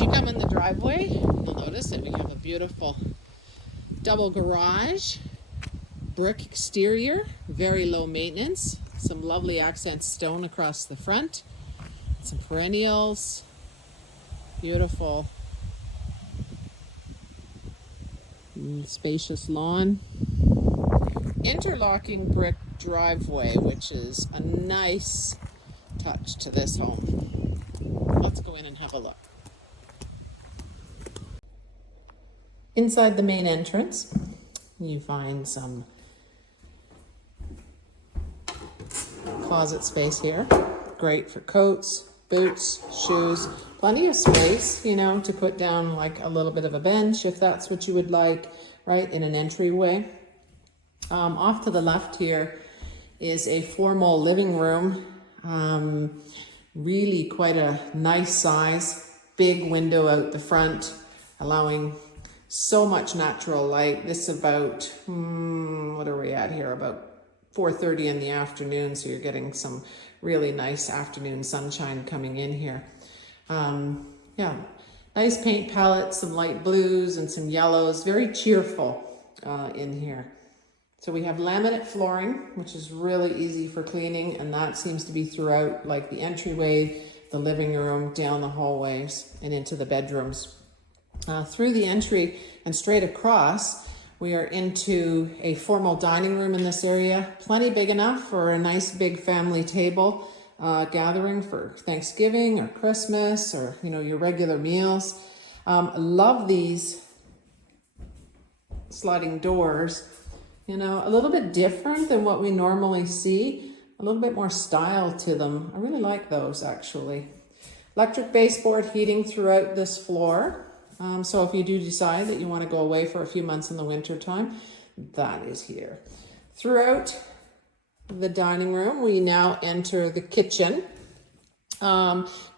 As you come in the driveway, you'll notice that we have a beautiful double garage, brick exterior, very low maintenance, some lovely accent stone across the front, some perennials, beautiful spacious lawn, interlocking brick driveway, which is a nice touch to this home. Let's go in and have a look. Inside the main entrance, you find some closet space here. Great for coats, boots, shoes, plenty of space, you know, to put down like a little bit of a bench if that's what you would like, right, in an entryway. Off to the left here is a formal living room. Really quite a nice size, big window out the front, allowing so much natural light. This is about, what are we at here? About 4:30 in the afternoon, so you're getting some really nice afternoon sunshine coming in here. Yeah, nice paint palette, some light blues and some yellows, very cheerful in here. So we have laminate flooring, which is really easy for cleaning, and that seems to be throughout like the entryway, the living room, down the hallways, and into the bedrooms. Through the entry and straight across, we are into a formal dining room in this area, plenty big enough for a nice big family table gathering for Thanksgiving or Christmas or, you know, your regular meals. Love these sliding doors. You know, a little bit different than what we normally see, a little bit more style to them. I really like those actually. Electric baseboard heating throughout this floor. So if you do decide that you want to go away for a few months in the winter time, that is here. Throughout the dining room, we now enter the kitchen.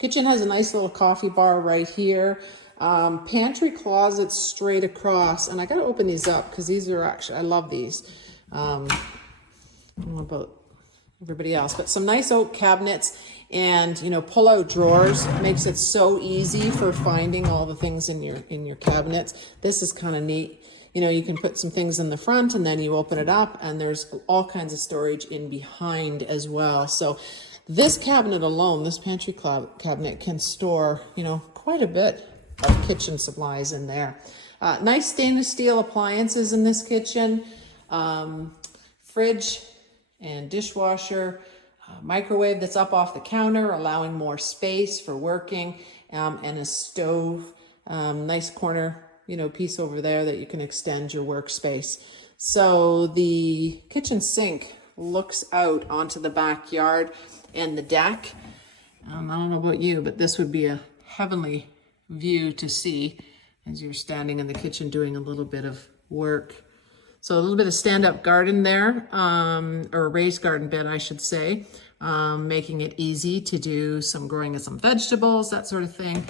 Kitchen has a nice little coffee bar right here. Pantry closets straight across, and I gotta open these up because these are actually, I love these. I don't know about everybody else, but some nice oak cabinets and, you know, pull out drawers makes it so easy for finding all the things in your cabinets. This is kind of neat. You know, you can put some things in the front and then you open it up and there's all kinds of storage in behind as well. So this cabinet alone, this pantry cabinet can store, you know, quite a bit of kitchen supplies in there. Nice stainless steel appliances in this kitchen. Fridge and dishwasher, microwave that's up off the counter, allowing more space for working, and a stove. Nice corner, you know, piece over there that you can extend your workspace. So the kitchen sink looks out onto the backyard and the deck. I don't know about you, but this would be a heavenly view to see as you're standing in the kitchen doing a little bit of work. So a little bit of stand-up garden there, or a raised garden bed, I should say, making it easy to do some growing of some vegetables, that sort of thing.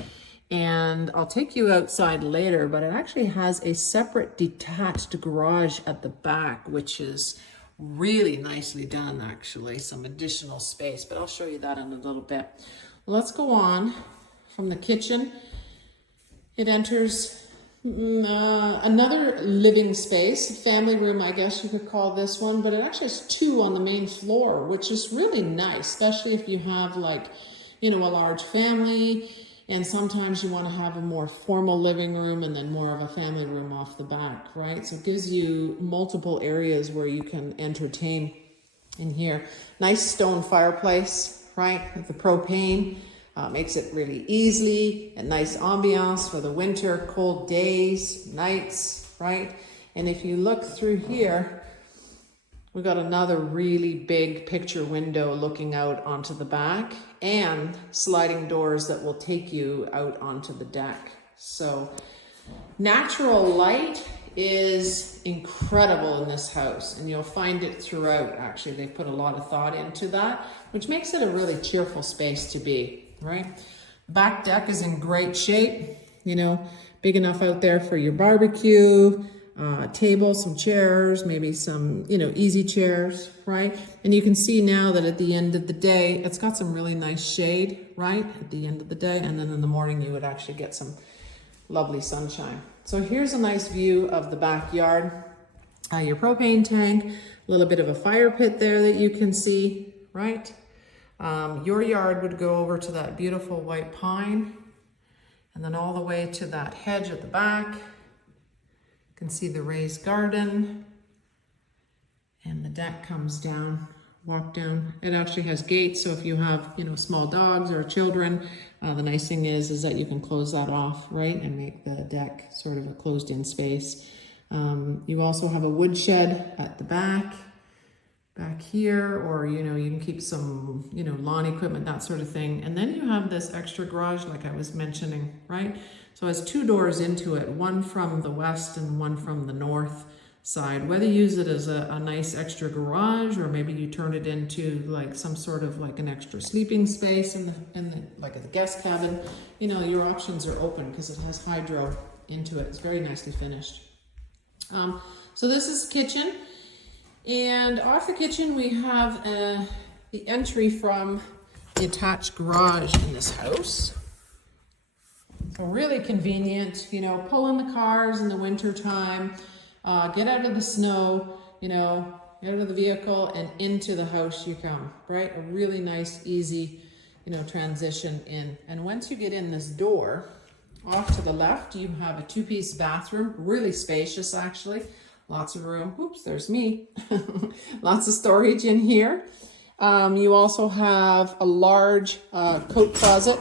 And I'll take you outside later, but it actually has a separate detached garage at the back, which is really nicely done, actually, some additional space, but I'll show you that in a little bit. Let's go on from the kitchen. It enters another living space, family room, I guess you could call this one, but it actually has two on the main floor, which is really nice, especially if you have like, you know, a large family, and sometimes you want to have a more formal living room and then more of a family room off the back, right? So it gives you multiple areas where you can entertain in here. Nice stone fireplace, right, with the propane. Makes it really easy, a nice ambiance for the winter, cold days, nights, right? And if you look through here, we've got another really big picture window looking out onto the back and sliding doors that will take you out onto the deck. So natural light is incredible in this house, and you'll find it throughout. Actually, they put a lot of thought into that, which makes it a really cheerful space to be, right? Back deck is in great shape, you know, big enough out there for your barbecue, table, some chairs, maybe some, you know, easy chairs, right? And you can see now that at the end of the day, it's got some really nice shade, right? At the end of the day, and then in the morning you would actually get some lovely sunshine. So here's a nice view of the backyard. Your propane tank, a little bit of a fire pit there that you can see, right? Your yard would go over to that beautiful white pine, and then all the way to that hedge at the back. You can see the raised garden, and the deck comes down, walk down. It actually has gates, so if you have, you know, small dogs or children, the nice thing is that you can close that off, right, and make the deck sort of a closed-in space. You also have a wood shed at the back here, or, you know, you can keep some, you know, lawn equipment, that sort of thing. And then you have this extra garage, like I was mentioning, right? So it has two doors into it, one from the west and one from the north side. Whether you use it as a nice extra garage, or maybe you turn it into like some sort of like an extra sleeping space in the like the guest cabin, you know, your options are open because it has hydro into it. It's very nicely finished. So this is the kitchen, and off the kitchen we have the entry from the attached garage in this house. So really convenient, you know, pull in the cars in the winter time, get out of the snow, you know, get out of the vehicle and into the house you come, right? A really nice, easy, you know, transition in. And once you get in this door, off to the left, you have a two-piece bathroom, really spacious actually, lots of room. Oops, there's me. Lots of storage in here. You also have a large coat closet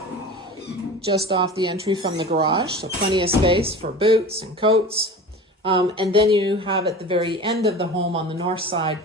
just off the entry from the garage, so plenty of space for boots and coats. And then you have at the very end of the home on the north side,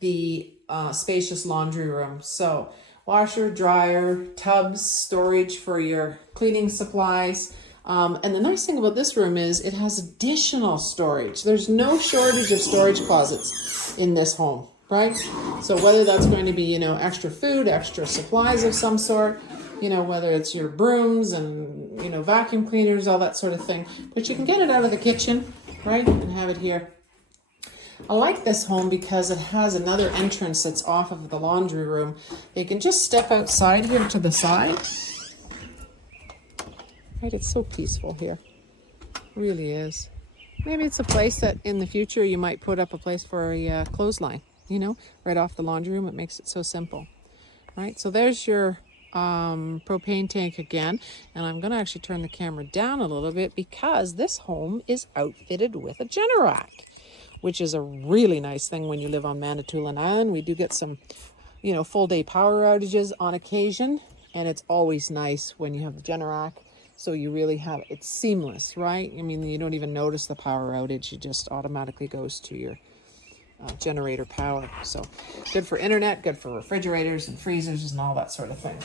the spacious laundry room. So washer, dryer, tubs, storage for your cleaning supplies. And the nice thing about this room is it has additional storage. There's no shortage of storage closets in this home, right? So whether that's going to be, you know, extra food, extra supplies of some sort, you know, whether it's your brooms and, you know, vacuum cleaners, all that sort of thing, but you can get it out of the kitchen, right? And have it here. I like this home because it has another entrance that's off of the laundry room. You can just step outside here to the side. Right, it's so peaceful here. It really is. Maybe it's a place that in the future you might put up a place for a clothesline, you know, right off the laundry room. It makes it so simple, right? So there's your propane tank again. And I'm going to actually turn the camera down a little bit because this home is outfitted with a Generac, which is a really nice thing when you live on Manitoulin Island. We do get some, you know, full day power outages on occasion, and it's always nice when you have the Generac. So you really have, it's seamless, right? I mean, you don't even notice the power outage. It just automatically goes to your generator power. So good for internet, good for refrigerators and freezers and all that sort of thing.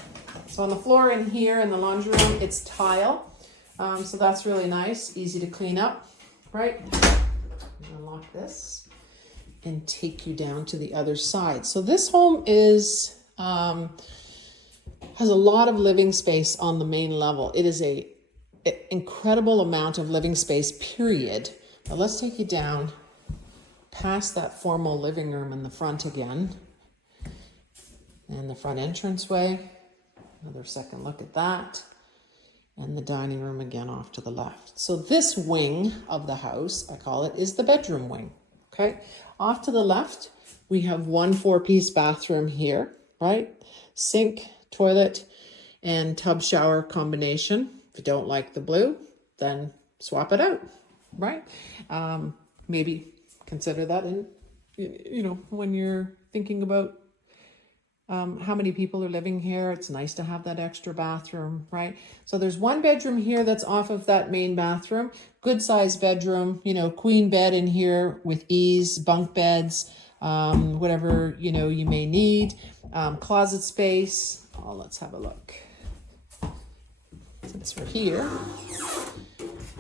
So on the floor in here in the laundry room, it's tile. So that's really nice, easy to clean up, right? Unlock this and take you down to the other side. So this home is, has a lot of living space on the main level. It is an incredible amount of living space, period. Now let's take you down past that formal living room in the front again. And the front entranceway. Another second look at that. And the dining room again off to the left. So this wing of the house, I call it, is the bedroom wing. Okay. Off to the left, we have one 4-piece bathroom here, right? Sink, toilet, and tub shower combination. If you don't like the blue, then swap it out, right? Maybe consider that in, you know, when you're thinking about how many people are living here. It's nice to have that extra bathroom, right? So there's one bedroom here that's off of that main bathroom. Good sized bedroom, you know, queen bed in here with ease, bunk beds, whatever, you know, you may need. Closet space. Oh, let's have a look. Since we're here,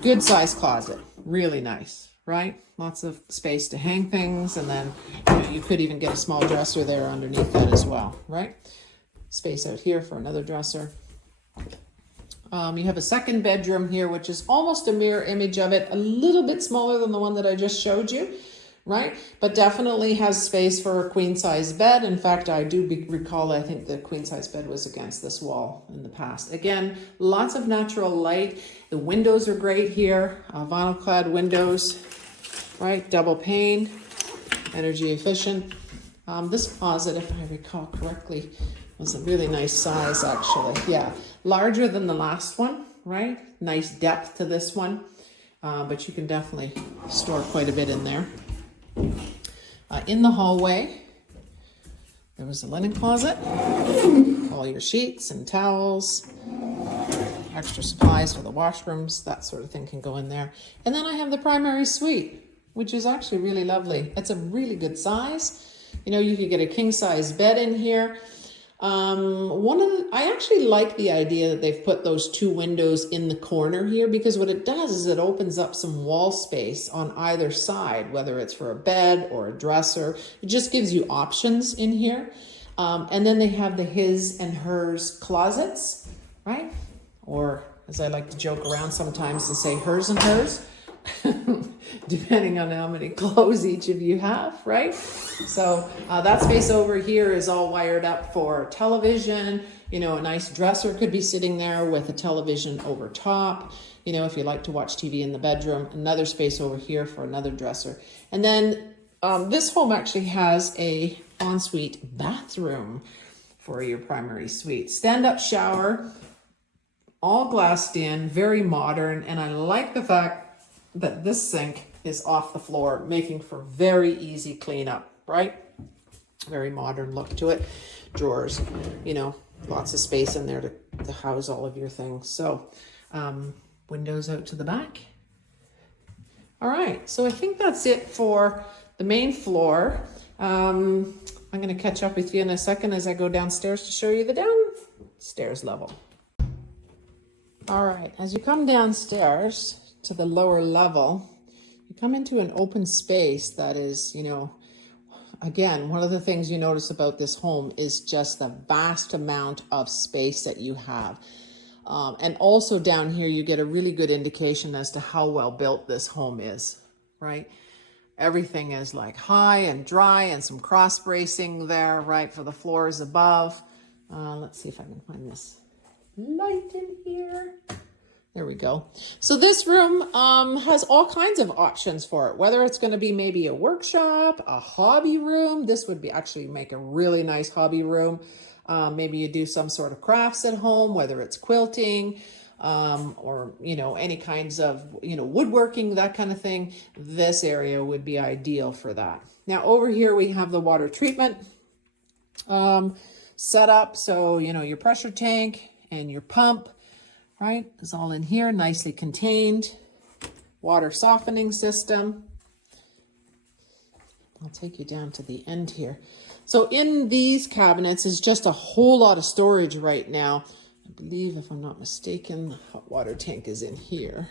good size closet, really nice, right? Lots of space to hang things, and then you know, you could even get a small dresser there underneath that as well, right? Space out here for another dresser. You have a second bedroom here, which is almost a mirror image of it, a little bit smaller than the one that I just showed you, right? But definitely has space for a queen size bed. In fact, I do recall, I think the queen size bed was against this wall in the past. Again, lots of natural light. The windows are great here, vinyl clad windows, right? Double pane, energy efficient. This closet, if I recall correctly, was a really nice size actually. Yeah, larger than the last one, right? Nice depth to this one, but you can definitely store quite a bit in there. In the hallway, there was a linen closet, all your sheets and towels, extra supplies for the washrooms, that sort of thing can go in there. And then I have the primary suite, which is actually really lovely. It's a really good size. You know, you could get a king size bed in here. I actually like the idea that they've put those two windows in the corner here, because what it does is it opens up some wall space on either side, whether it's for a bed or a dresser. It just gives you options in here. And then they have the his and hers closets, right? Or as I like to joke around sometimes and say hers and hers. Depending on how many clothes each of you have, right? So that space over here is all wired up for television. You know, a nice dresser could be sitting there with a television over top. You know, if you like to watch TV in the bedroom, another space over here for another dresser. And then this home actually has a ensuite bathroom for your primary suite. Stand-up shower, all glassed in, very modern. And I like the fact that this sink is off the floor, making for very easy cleanup, right? Very modern look to it. Drawers, you know, lots of space in there to house all of your things. So windows out to the back. All right, so I think that's it for the main floor. I'm gonna catch up with you in a second as I go downstairs to show you the downstairs level. All right, as you come downstairs to the lower level, you come into an open space that is, you know, again, one of the things you notice about this home is just the vast amount of space that you have. And also down here, you get a really good indication as to how well built this home is, right? Everything is like high and dry and some cross bracing there, right, for the floors above. Let's see if I can find this light in here. There we go. So this room has all kinds of options for it, whether it's going to be maybe a workshop, a hobby room. This would be actually make a really nice hobby room. Maybe you do some sort of crafts at home, whether it's quilting or, you know, any kinds of, you know, woodworking, that kind of thing. This area would be ideal for that. Now over here we have the water treatment set up. So, you know, your pressure tank and your pump, right, is all in here, nicely contained. Water softening system. I'll take you down to the end here. So in these cabinets is just a whole lot of storage right now. I believe, if I'm not mistaken, the hot water tank is in here.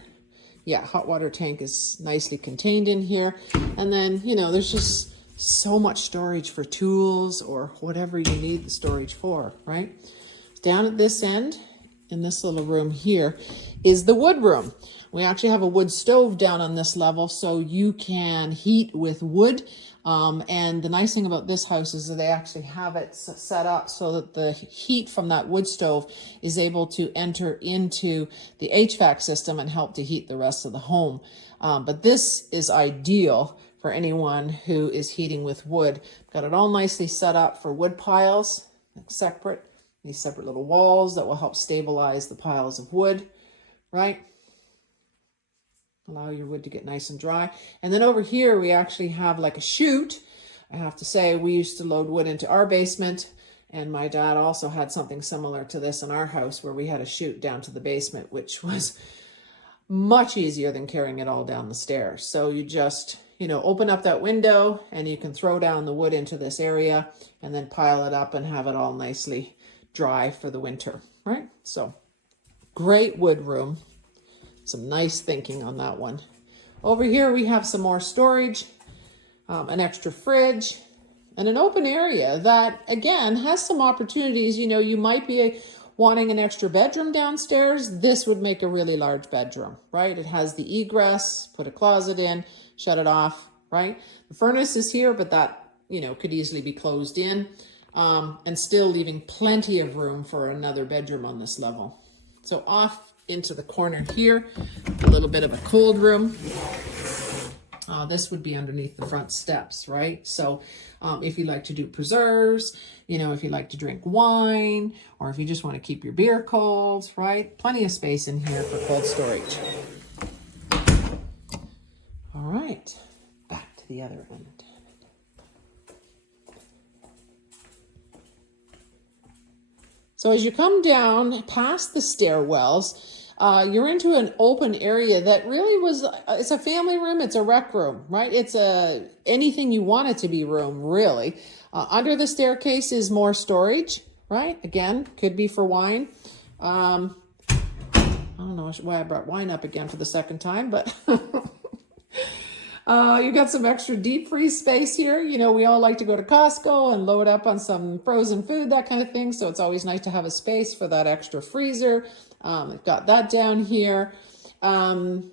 Yeah, hot water tank is nicely contained in here. And then, you know, there's just so much storage for tools or whatever you need the storage for, right? Down at this end, in this little room here, is the wood room. We actually have a wood stove down on this level, so you can heat with wood. And the nice thing about this house is that they actually have it set up so that the heat from that wood stove is able to enter into the HVAC system and help to heat the rest of the home. But this is ideal for anyone who is heating with wood. Got it all nicely set up for wood piles, like separate. These separate little walls that will help stabilize the piles of wood, right? Allow your wood to get nice and dry. And then over here, we actually have like a chute. I have to say, we used to load wood into our basement, and my dad also had something similar to this in our house where we had a chute down to the basement, which was much easier than carrying it all down the stairs. So you just, you know, open up that window and you can throw down the wood into this area and then pile it up and have it all nicely dry for the winter, right? So great wood room. Some nice thinking on that one. Over here we have some more storage, an extra fridge, and an open area that again has some opportunities. You know, you might be wanting an extra bedroom downstairs, this would make a really large bedroom, right? It has the egress, put a closet in, shut it off, right? The furnace is here, but that, you know, could easily be closed in, and still leaving plenty of room for another bedroom on this level. So off into the corner here, a little bit of a cold room. This would be underneath the front steps, right? So if you like to do preserves, you know, if you like to drink wine, or if you just want to keep your beer cold, right? Plenty of space in here for cold storage. All right, back to the other end. So as you come down past the stairwells, you're into an open area that really was, it's a family room, it's a rec room, right? It's a anything you want it to be room, really. Under the staircase is more storage, right? Again, could be for wine. I don't know why I brought wine up again for the second time, but you got some extra deep freeze space here. You know, we all like to go to Costco and load up on some frozen food, that kind of thing. So it's always nice to have a space for that extra freezer. I've got that down here. Over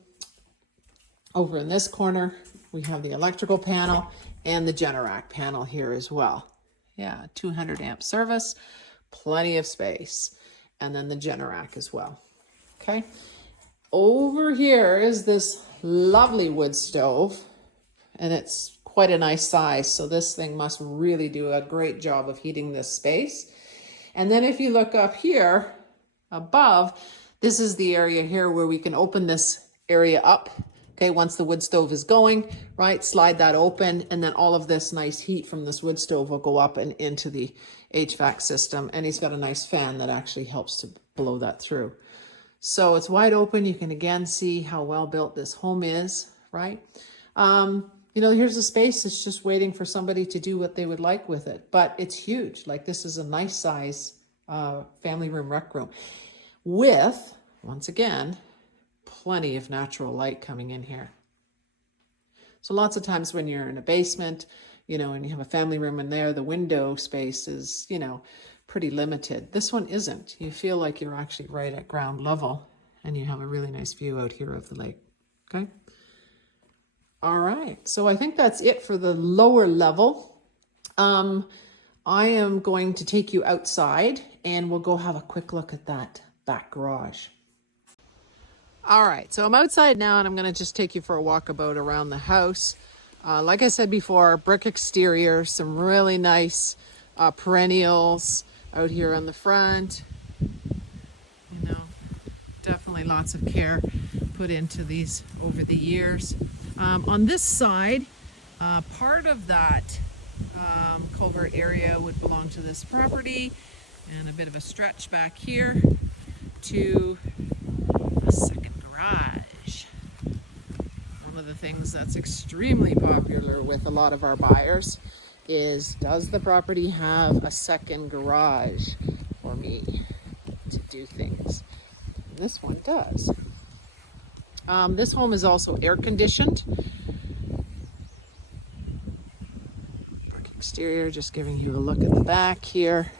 in this corner, we have the electrical panel and the Generac panel here as well. Yeah, 200 amp service, plenty of space. And then the Generac as well. Okay. Over here is this lovely wood stove, and it's quite a nice size. So this thing must really do a great job of heating this space. And then if you look up here above, this is the area here where we can open this area up. Okay, once the wood stove is going, right, slide that open, and then all of this nice heat from this wood stove will go up and into the HVAC system. And he's got a nice fan that actually helps to blow that through. So it's wide open. You can again see how well built this home is, right? You know, here's a space that's just waiting for somebody to do what they would like with it, but it's huge. Like, this is a nice size family room, rec room with, once again, plenty of natural light coming in here. So lots of times when you're in a basement, you know, and you have a family room in there, the window space is, you know, pretty limited. This one isn't. You feel like you're actually right at ground level, and you have a really nice view out here of the lake. Okay. All right. So I think that's it for the lower level. I am going to take you outside and we'll go have a quick look at that back garage. All right. So I'm outside now, and I'm going to just take you for a walkabout around the house. Like I said before, brick exterior, some really nice perennials out here on the front. You know, definitely lots of care put into these over the years. On this side, part of that culvert area would belong to this property, and a bit of a stretch back here to a second garage. One of the things that's extremely popular with a lot of our buyers is, does the property have a second garage for me to do things? And this one does. This home is also air conditioned. Brick exterior, just giving you a look at the back here.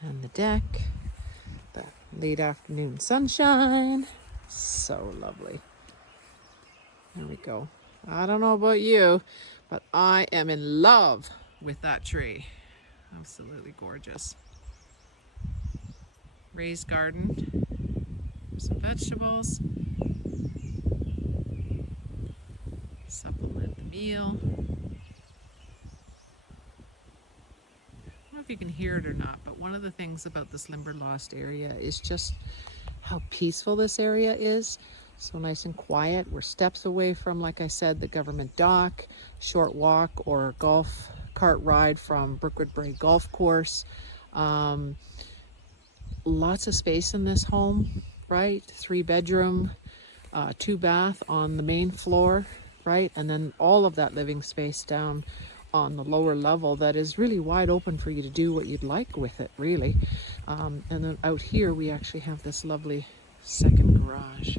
And the deck, the late afternoon sunshine. So lovely. There we go. I don't know about you, but I am in love with that tree. Absolutely gorgeous. Raised garden, some vegetables, supplement the meal. I don't know if you can hear it or not, but one of the things about this Limberlost area is just how peaceful this area is. So nice and quiet. We're steps away from, like I said, the government dock, short walk or golf cart ride from Brookwood Brae Golf Course. Lots of space in this home, right? 3-bedroom, 2-bath on the main floor, right? And then all of that living space down on the lower level that is really wide open for you to do what you'd like with it, really. And then out here, we actually have this lovely second garage.